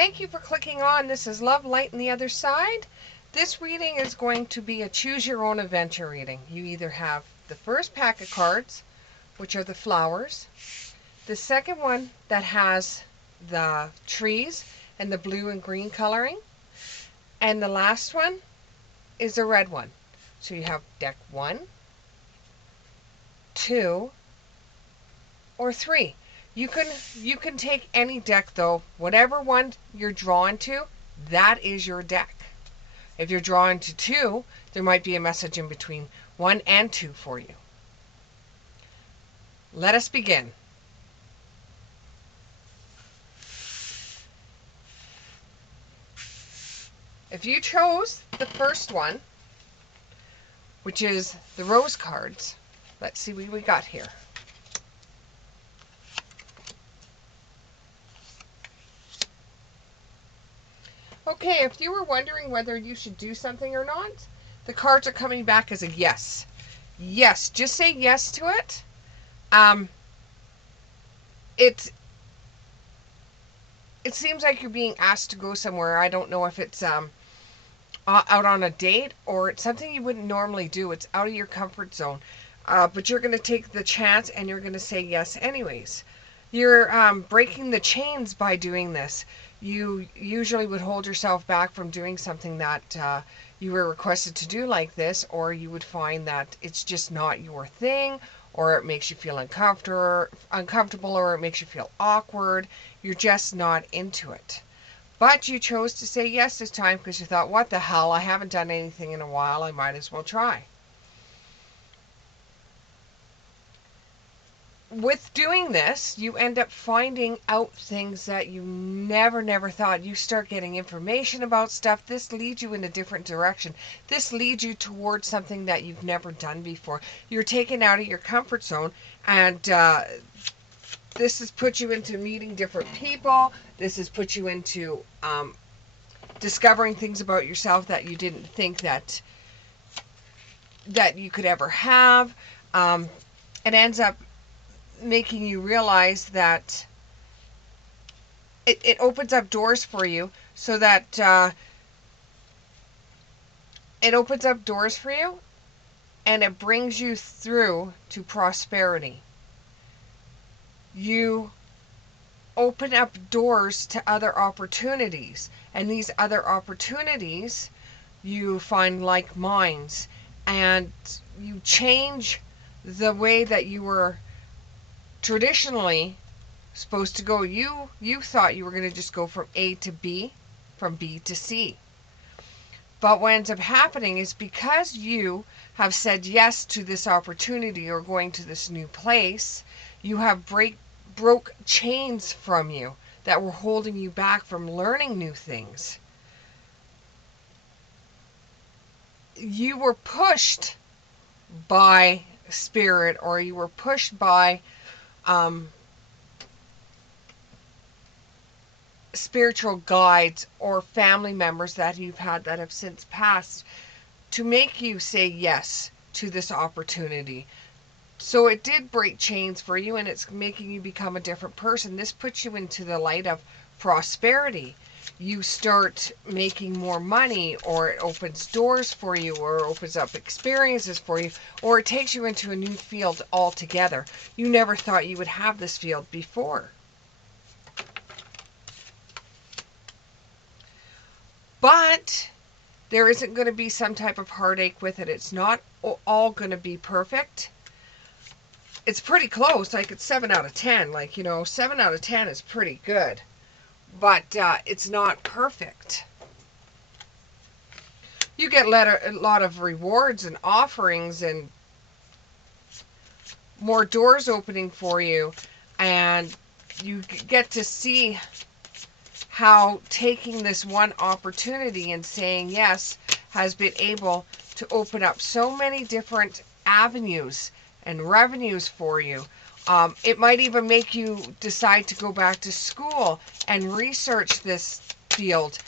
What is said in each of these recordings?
Thank you for clicking on. This is Love, Light, and the Other Side. This reading is going to be a choose your own adventure reading. You either have the first pack of cards, which are the flowers, the second one that has the trees and the blue and green coloring, and the last one is the red one. So you have deck 1, 2, or 3. You can take any deck though. Whatever one you're drawn to, that is your deck. If you're drawn to 2, there might be a message in between 1 and 2 for you. Let us begin. If you chose the first one, which is the rose cards, let's see what we got here. Okay, if you were wondering whether you should do something or not, the cards are coming back as a yes. Yes, just say yes to it. It seems like you're being asked to go somewhere. I don't know if it's out on a date or it's something you wouldn't normally do. It's out of your comfort zone. But you're going to take the chance and you're going to say yes anyways. You're breaking the chains by doing this. You usually would hold yourself back from doing something that you were requested to do like this, or you would find that it's just not your thing, or it makes you feel uncomfortable, or it makes you feel awkward. You're just not into it. But you chose to say yes this time because you thought, what the hell, I haven't done anything in a while, I might as well try. With doing this, you end up finding out things that you never thought. You start getting information about stuff. This leads you in a different direction. This leads you towards something that you've never done before. You're taken out of your comfort zone, and this has put you into meeting different people. This has put you into discovering things about yourself that you didn't think that you could ever have. It ends up making you realize that it opens up doors for you, so that it opens up doors for you and it brings you through to prosperity. You open up doors to other opportunities, and these other opportunities you find like minds, and you change the way that you were traditionally supposed to go. You thought you were going to just go from A to B, from B to C. But what ends up happening is because you have said yes to this opportunity or going to this new place, you have broke chains from you that were holding you back from learning new things. You were pushed by spirit, or you were pushed by spiritual guides or family members that you've had that have since passed to make you say yes to this opportunity. So it did break chains for you, and it's making you become a different person. This puts you into the light of prosperity. You start making more money, or it opens doors for you, or it opens up experiences for you, or it takes you into a new field altogether. You never thought you would have this field before. But there isn't going to be some type of heartache with it. It's not all going to be perfect. It's pretty close. Like, it's 7 out of 10. 7 out of 10 is pretty good. But it's not perfect. You get a lot of rewards and offerings and more doors opening for you. And you get to see how taking this one opportunity and saying yes has been able to open up so many different avenues and revenues for you. It might even make you decide to go back to school and research this field,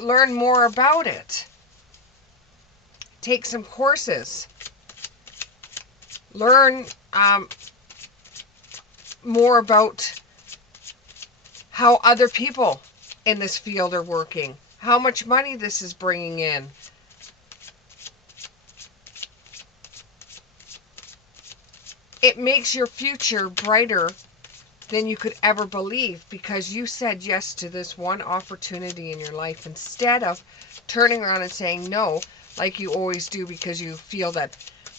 learn more about it, take some courses, learn more about how other people in this field are working, how much money this is bringing in. It makes your future brighter than you could ever believe because you said yes to this one opportunity in your life instead of turning around and saying no like you always do because you feel that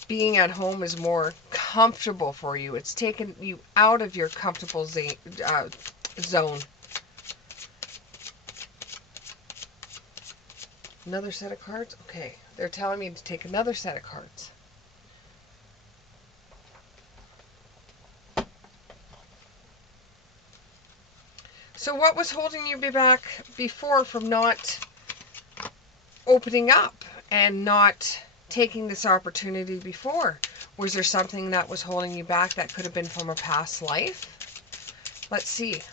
being at home is more comfortable for you. It's taken you out of your comfortable zone. Another set of cards? Okay. They're telling me to take another set of cards. So what was holding you back before from not opening up and not taking this opportunity before? Was there something that was holding you back that could have been from a past life? Let's see.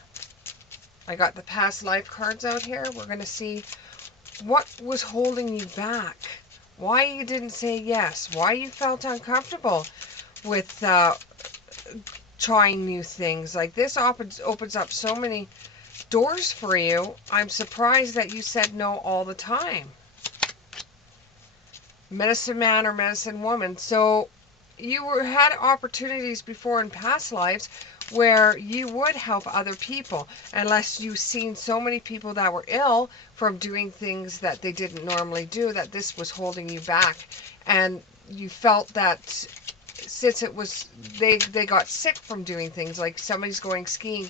I got the past life cards out here. We're going to see what was holding you back. Why you didn't say yes. Why you felt uncomfortable with trying new things. Like this opens up so many doors for you. I'm surprised that you said no all the time. Medicine man or medicine woman. So you had opportunities before in past lives where you would help other people, unless you've seen so many people that were ill from doing things that they didn't normally do, that this was holding you back. And you felt that since it was, they got sick from doing things, like somebody's going skiing,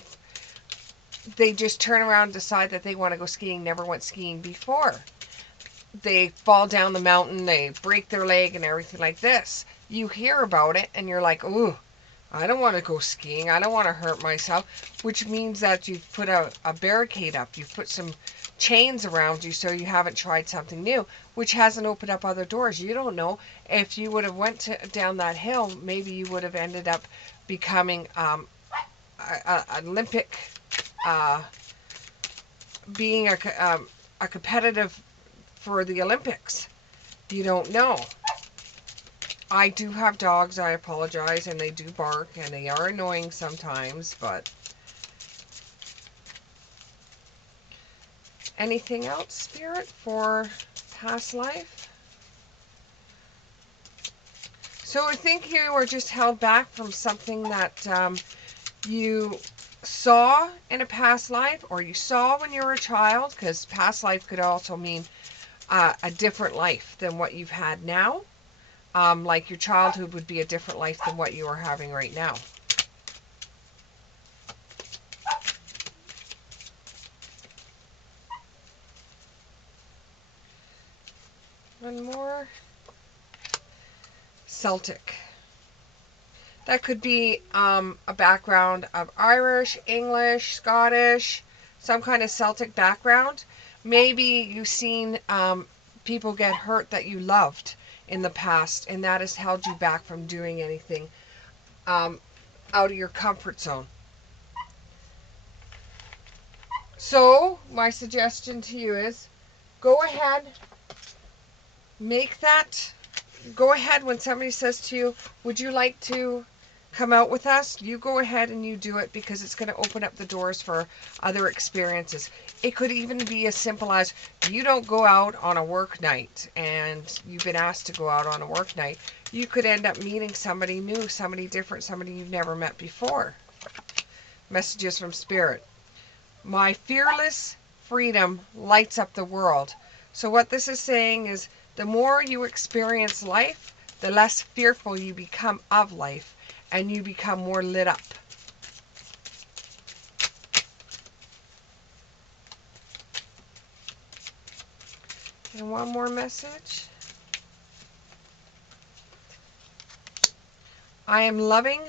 they just turn around and decide that they want to go skiing, never went skiing before. They fall down the mountain, they break their leg and everything like this. You hear about it and you're like, ooh, I don't want to go skiing. I don't want to hurt myself, which means that you've put a barricade up. You've put some chains around you so you haven't tried something new, which hasn't opened up other doors. You don't know. If you would have went down that hill, maybe you would have ended up becoming Olympic, being a competitive for the Olympics. You don't know. I do have dogs, I apologize, and they do bark, and they are annoying sometimes, but anything else, Spirit, for past life? So I think you were just held back from something that you saw in a past life, or you saw when you were a child, because past life could also mean a different life than what you've had now. Like your childhood would be a different life than what you are having right now. One more. Celtic. That could be a background of Irish, English, Scottish, some kind of Celtic background. Maybe you've seen people get hurt that you loved in the past, and that has held you back from doing anything out of your comfort zone. So my suggestion to you is go ahead, make that, go ahead when somebody says to you, would you like to come out with us? You go ahead and you do it, because it's going to open up the doors for other experiences. It could even be as simple as you don't go out on a work night and you've been asked to go out on a work night. You could end up meeting somebody new, somebody different, somebody you've never met before. Messages from Spirit. My fearless freedom lights up the world. So what this is saying is the more you experience life, the less fearful you become of life, and you become more lit up. And one more message. I am loving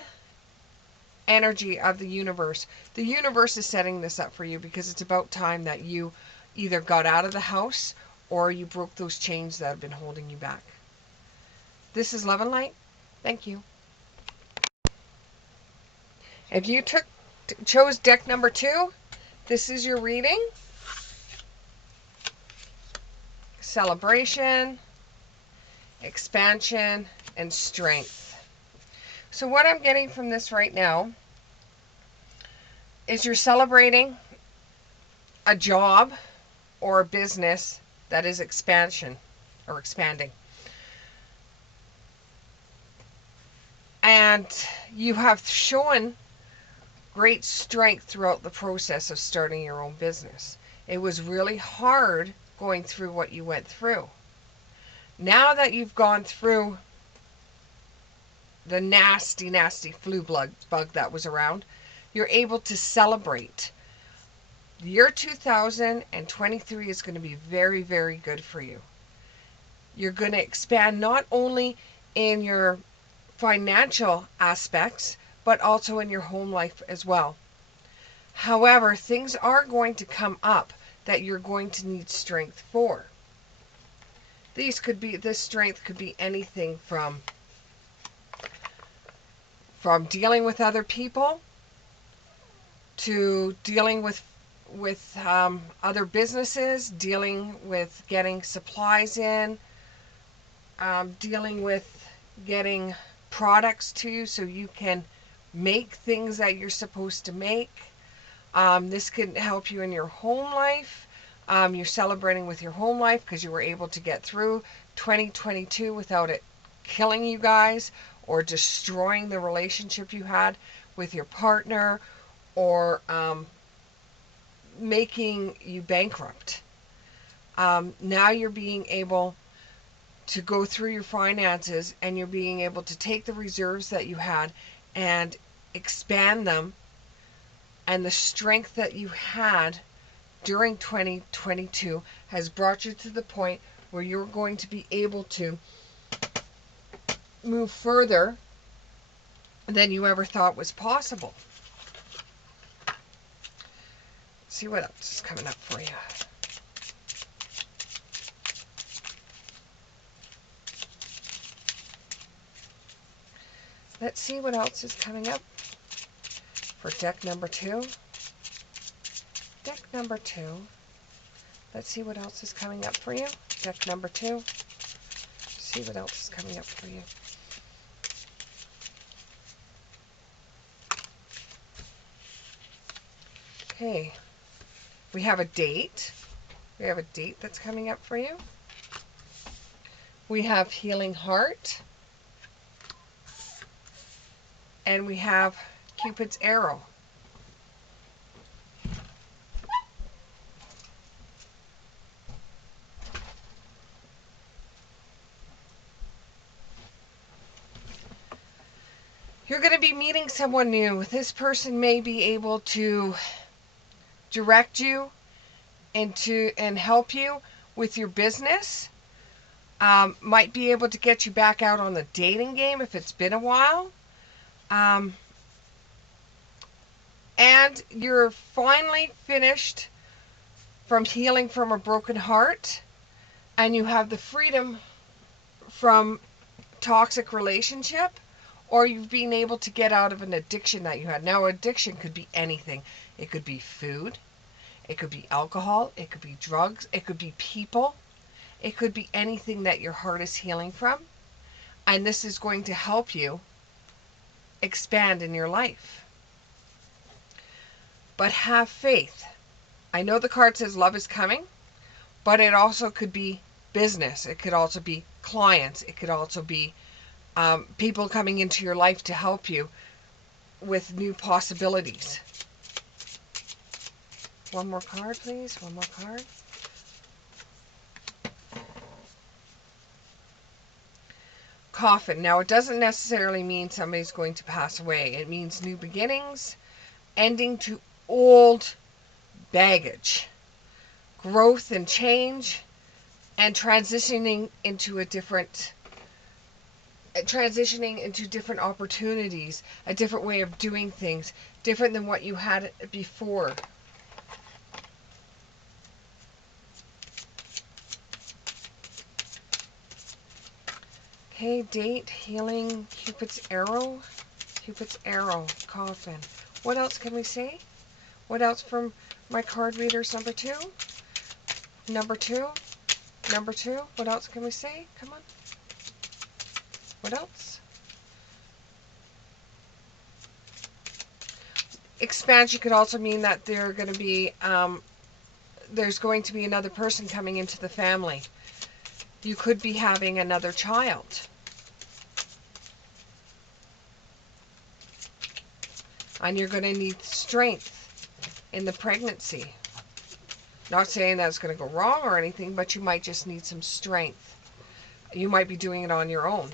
energy of the universe. The universe is setting this up for you because it's about time that you either got out of the house or you broke those chains that have been holding you back. This is Love and Light. Thank you. If you chose deck number 2, this is your reading. Celebration, expansion, and strength. So what I'm getting from this right now is you're celebrating a job or a business that is expansion or expanding. And you have shown great strength throughout the process of starting your own business. It was really hard going through what you went through. Now that you've gone through the nasty, nasty flu bug that was around, you're able to celebrate. The year 2023 is going to be very, very good for you. You're going to expand not only in your financial aspects, but also in your home life as well. However, things are going to come up that you're going to need strength for. This strength could be anything from dealing with other people to dealing with other businesses, dealing with getting supplies in, dealing with getting products to you so you can make things that you're supposed to make. This can help you in your home life. You're celebrating with your home life because you were able to get through 2022 without it killing you guys or destroying the relationship you had with your partner or making you bankrupt. Now you're being able to go through your finances and you're being able to take the reserves that you had and expand them, and the strength that you had during 2022 has brought you to the point where you're going to be able to move further than you ever thought was possible. Let's see what else is coming up for you. Let's see what else is coming up for deck number 2. Deck number 2. Let's see what else is coming up for you. Deck number 2. See what else is coming up for you. Okay. We have a date. We have a date that's coming up for you. We have healing heart. And we have Cupid's arrow. You're going to be meeting someone new. This person may be able to direct you into and help you with your business. Might be able to get you back out on the dating game if it's been a while. And you're finally finished from healing from a broken heart, and you have the freedom from toxic relationship, or you've been able to get out of an addiction that you had. Now, addiction could be anything. It could be food, it could be alcohol, it could be drugs, it could be people, it could be anything that your heart is healing from, and this is going to help you expand in your life. But have faith. I know the card says love is coming, but it also could be business. It could also be clients. It could also be people coming into your life to help you with new possibilities. One more card, please. One more card. Coffin. Now, it doesn't necessarily mean somebody's going to pass away. It means new beginnings, ending to old baggage, growth and change, and transitioning into different opportunities, a different way of doing things, different than what you had before. Okay, date, healing, Cupid's arrow, coffin. What else can we say? What else from my card readers? Number 2. Number 2. Number 2. What else can we say? Come on. What else? Expansion could also mean that they're going to be there's going to be another person coming into the family. You could be having another child. And you're going to need strength in the pregnancy. Not saying that it's going to go wrong or anything, but you might just need some strength. You might be doing it on your own.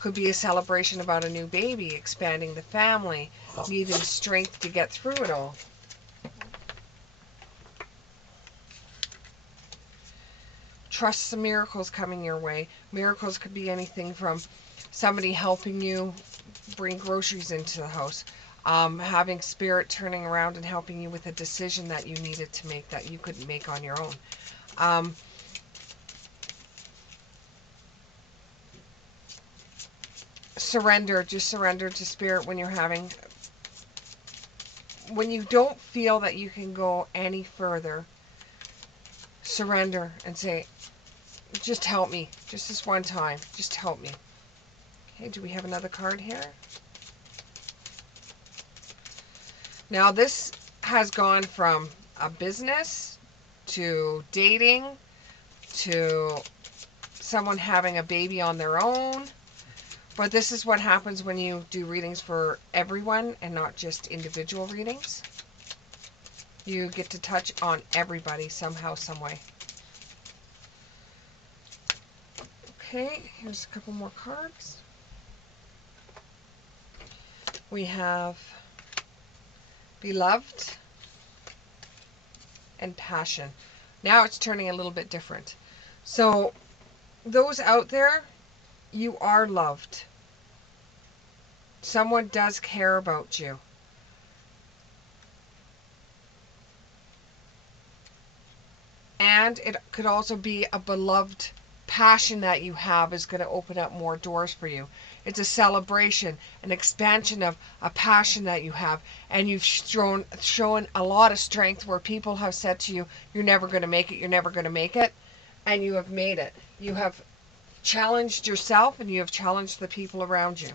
Could be a celebration about a new baby, expanding the family, needing strength to get through it all. Trust some miracles coming your way. Miracles could be anything from somebody helping you bring groceries into the house, having spirit turning around and helping you with a decision that you needed to make that you couldn't make on your own. Surrender. Just surrender to spirit when you don't feel that you can go any further. Surrender and say, just help me. Just this one time. Just help me. Okay, do we have another card here? Now this has gone from a business to dating to someone having a baby on their own. But this is what happens when you do readings for everyone and not just individual readings. You get to touch on everybody somehow, some way. Okay, here's a couple more cards. We have beloved and passion. Now it's turning a little bit different. So those out there, you are loved. Someone does care about you. And it could also be a beloved passion that you have is going to open up more doors for you. It's a celebration, an expansion of a passion that you have. And you've shown a lot of strength where people have said to you, you're never going to make it, you're never going to make it. And you have made it. You have challenged yourself and you have challenged the people around you.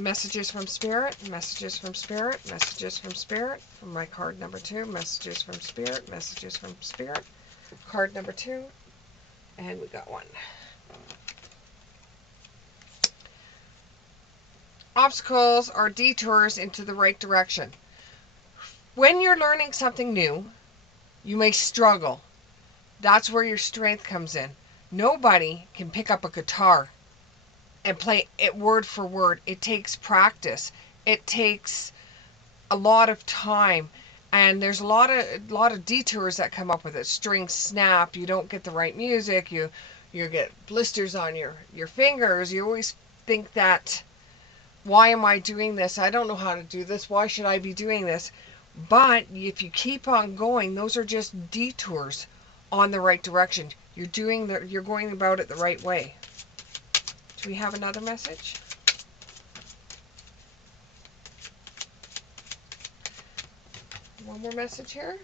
Messages from Spirit, messages from Spirit, messages from Spirit. From my card number 2, messages from Spirit, messages from Spirit. Card number 2, and we got 1. Obstacles are detours into the right direction. When you're learning something new, you may struggle. That's where your strength comes in. Nobody can pick up a guitar and play it word for word. It takes practice. It takes a lot of time, and there's a lot of detours that come up with it. Strings snap. You don't get the right music. You get blisters on your fingers. You always think that, why am I doing this? I don't know how to do this. Why should I be doing this? But if you keep on going, those are just detours on the right direction. You're going about it the right way. Do we have another message? One more message here.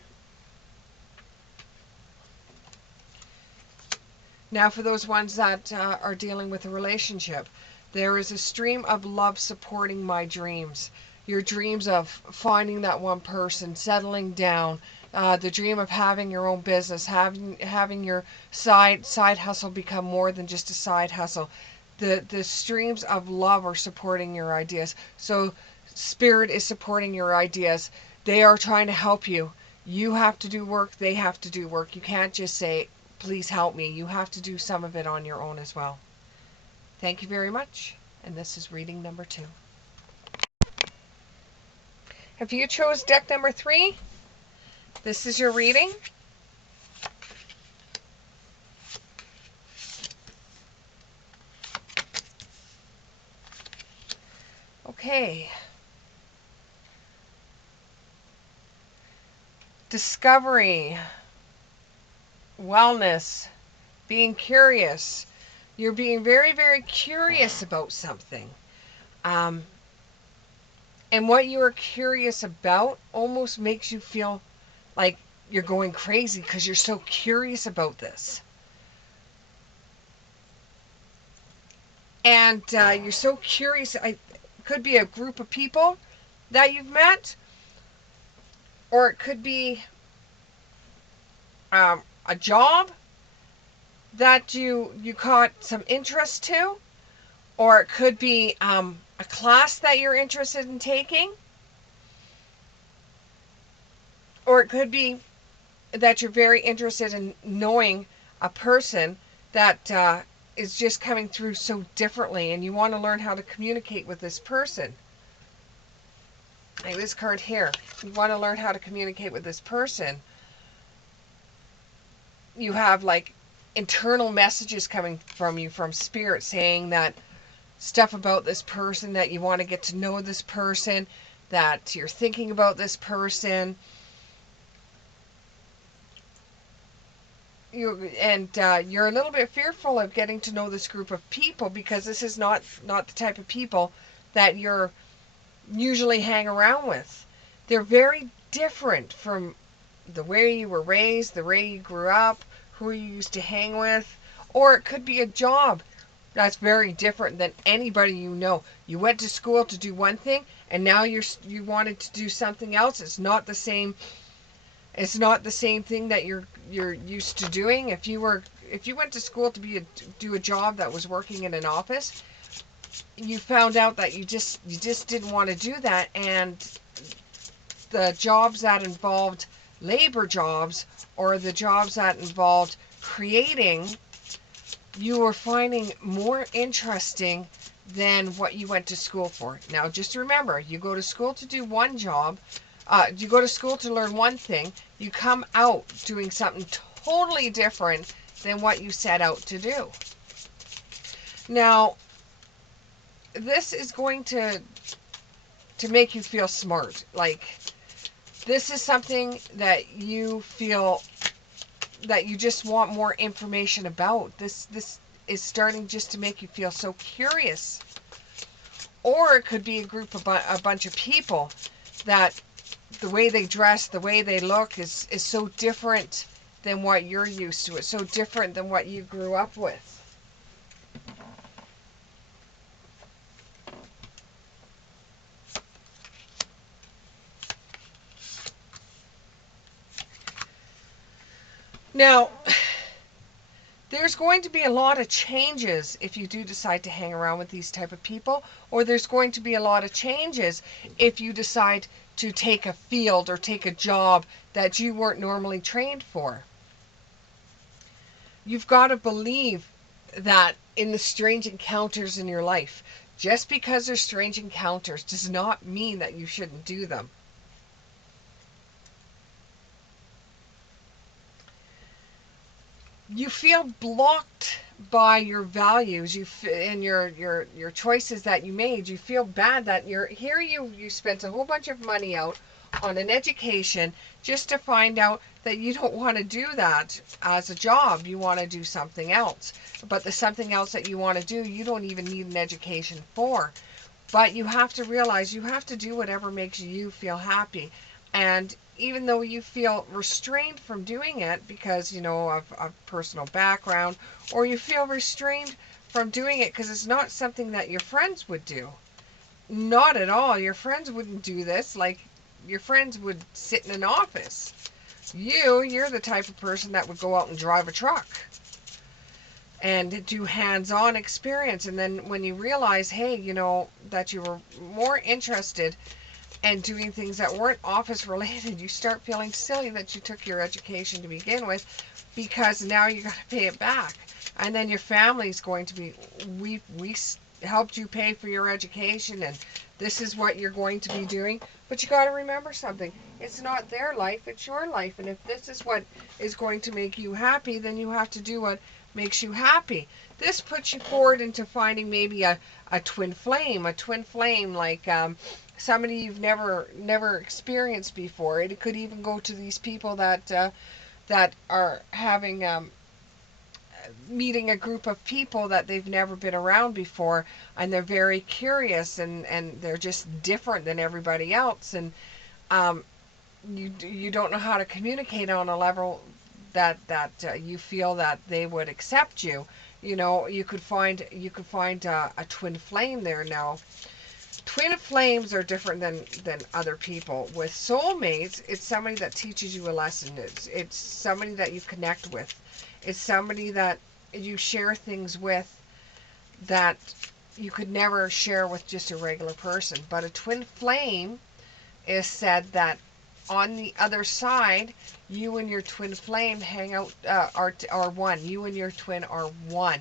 Now for those ones that are dealing with a relationship, there is a stream of love supporting my dreams. Your dreams of finding that one person, settling down, the dream of having your own business, having your side hustle become more than just a side hustle. The streams of love are supporting your ideas. So Spirit is supporting your ideas. They are trying to help you. You have to do work. They have to do work. You can't just say, please help me. You have to do some of it on your own as well. Thank you very much. And this is reading number 2. If you chose deck number 3, this is your reading. Okay. Discovery, wellness, being curious. You're being very, very curious about something. And what you are curious about almost makes you feel like you're going crazy because you're so curious about this. And you're so curious. It could be a group of people that you've met, or it could be a job that you caught some interest to, or it could be a class that you're interested in taking, or it could be that you're very interested in knowing a person that is just coming through so differently, and you want to learn how to communicate with this person. Like this card here, you want to learn how to communicate with this person. You have like internal messages coming from you from spirit saying that stuff about this person, that you want to get to know this person, that you're thinking about this person. You're a little bit fearful of getting to know this group of people because this is not the type of people that you're usually hang around with. They're very different from the way you were raised, the way you grew up, who you used to hang with, or it could be a job that's very different than anybody you know. You went to school to do one thing, and now you wanted to do something else. It's not the same. It's not the same thing that you're used to doing. If you went to school to do a job that was working in an office, you found out that you just didn't want to do that, and the jobs that involved labor jobs or the jobs that involved creating, you were finding more interesting than what you went to school for. Now, just remember, you go to school to do one job, you go to school to learn one thing, you come out doing something totally different than what you set out to do. Now, this is going to make you feel smart. Like, this is something that you feel that you just want more information about. This is starting just to make you feel so curious. Or it could be a bunch of people that the way they dress, the way they look is so different than what you're used to. It's so different than what you grew up with. Now, there's going to be a lot of changes if you do decide to hang around with these type of people, or there's going to be a lot of changes if you decide to take a field or take a job that you weren't normally trained for. You've got to believe that in the strange encounters in your life. Just because they're strange encounters does not mean that you shouldn't do them. You feel blocked by your values, and your choices that you made. You feel bad that you spent a whole bunch of money out on an education just to find out that you don't want to do that as a job. You want to do something else, but the something else that you want to do, you don't even need an education for. But you have to realize you have to do whatever makes you feel happy. And even though you feel restrained from doing it because, of personal background, or you feel restrained from doing it because it's not something that your friends would do. Not at all. Your friends wouldn't do this. Like, your friends would sit in an office. You're the type of person that would go out and drive a truck and do hands-on experience. And then when you realize, hey, that you were more interested and doing things that weren't office related, you start feeling silly that you took your education to begin with, because now you got to pay it back. And then your family's going to be, we helped you pay for your education, and this is what you're going to be doing. But you got to remember something. It's not their life, it's your life. And if this is what is going to make you happy, then you have to do what makes you happy. This puts you forward into finding maybe a twin flame. A twin flame, like somebody you've never experienced before. It could even go to these people that are having meeting a group of people that they've never been around before, and they're very curious, and they're just different than everybody else, and you don't know how to communicate on a level that you feel that they would accept you. You could find a twin flame there. Now, Twin flames are different than other people. With soulmates, it's somebody that teaches you a lesson. It's somebody that you connect with. It's somebody that you share things with that you could never share with just a regular person. But a twin flame is said that on the other side, you and your twin flame hang out, are one. You and your twin are one.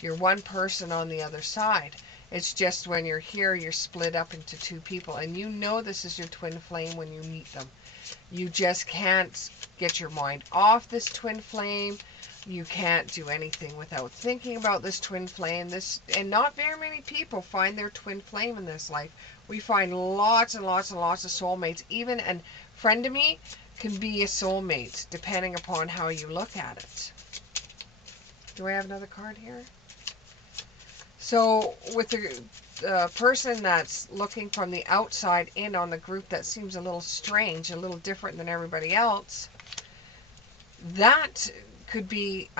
You're one person on the other side. It's just when you're here, you're split up into two people. And you know this is your twin flame when you meet them. You just can't get your mind off this twin flame. You can't do anything without thinking about this twin flame. And not very many people find their twin flame in this life. We find lots and lots and lots of soulmates. Even a friend of me can be a soulmate, depending upon how you look at it. Do I have another card here? So with the person that's looking from the outside in on the group that seems a little strange, a little different than everybody else, that could be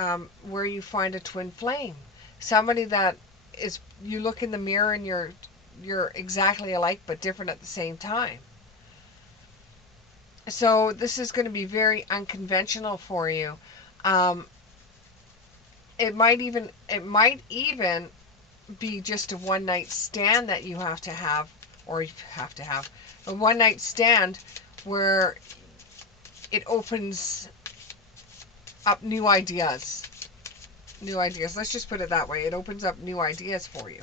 where you find a twin flame. Somebody that is, you look in the mirror and you're exactly alike but different at the same time. So this is going to be very unconventional for you. It might even be just a one-night stand that you have to have, or you have to have a one-night stand where it opens up new ideas. New ideas. Let's just put it that way. It opens up new ideas for you.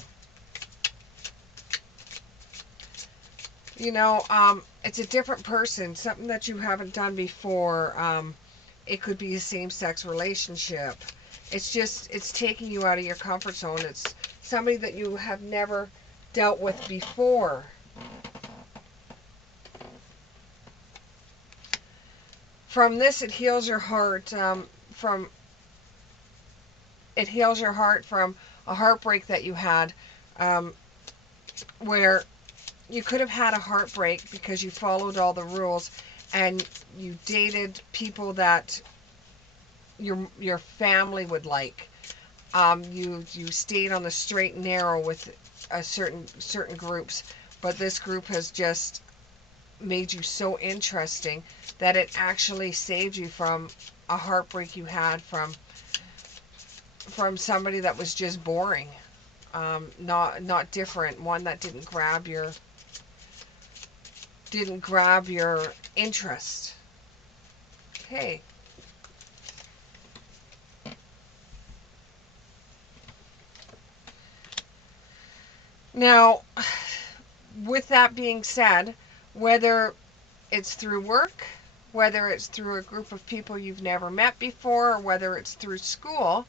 You know, it's a different person, something that you haven't done before. It could be a same-sex relationship. It's taking you out of your comfort zone. It's somebody that you have never dealt with before. From this, it heals your heart. It heals your heart from a heartbreak that you had, where you could have had a heartbreak because you followed all the rules and you dated people that your family would like. You stayed on the straight and narrow with certain groups, but this group has just made you so interesting that it actually saved you from a heartbreak you had from somebody that was just boring, not different, one that didn't grab your interest. Okay. Now, with that being said, whether it's through work, whether it's through a group of people you've never met before, or whether it's through school,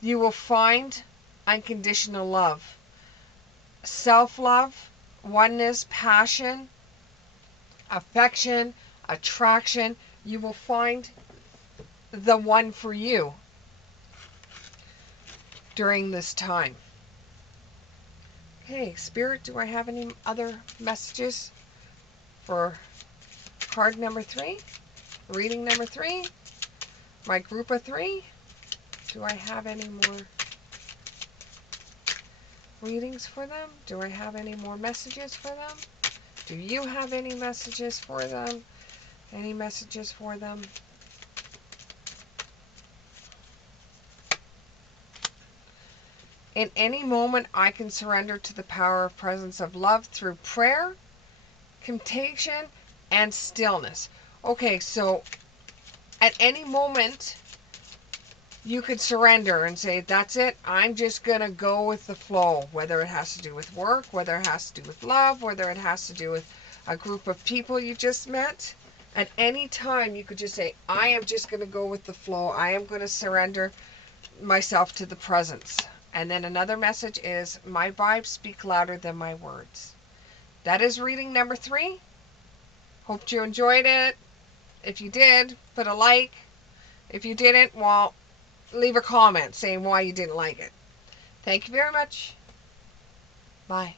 you will find unconditional love, self-love, oneness, passion, affection, attraction. You will find the one for you during this time. Okay, Spirit, do I have any other messages for card number 3? Reading number 3? My group of 3? Do I have any more readings for them? Do I have any more messages for them? Do you have any messages for them? Any messages for them? In any moment, I can surrender to the power of presence of love through prayer, contemplation, and stillness. Okay, so at any moment, you could surrender and say, that's it, I'm just going to go with the flow, whether it has to do with work, whether it has to do with love, whether it has to do with a group of people you just met. At any time, you could just say, I am just going to go with the flow. I am going to surrender myself to the presence. And then another message is, my vibes speak louder than my words. That is reading number 3. Hope you enjoyed it. If you did, put a like. If you didn't, well, leave a comment saying why you didn't like it. Thank you very much. Bye.